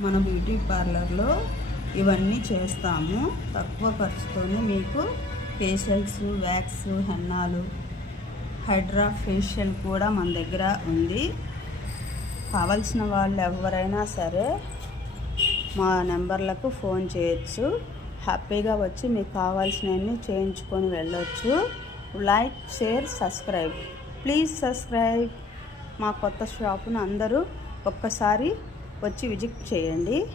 మన బ్యూటీ పార్లర్లో ఇవన్నీ చేస్తాము. తక్కువ ఖర్చుతోనే మీకు ఫేషియల్స్, వ్యాక్స్, హెన్నాలు, హైడ్రా ఫేషియల్ కూడా మన దగ్గర ఉంది. కావలసిన వాళ్ళు ఎవరైనా సరే మా నెంబర్లకు ఫోన్ చేయొచ్చు. హ్యాపీగా వచ్చి మీకు కావాల్సినవన్నీ చేయించుకొని వెళ్ళొచ్చు. Like, share, subscribe. Please subscribe. మా కొత్త షాపును అందరూ ఒక్కసారి వచ్చి విజిట్ చేయండి.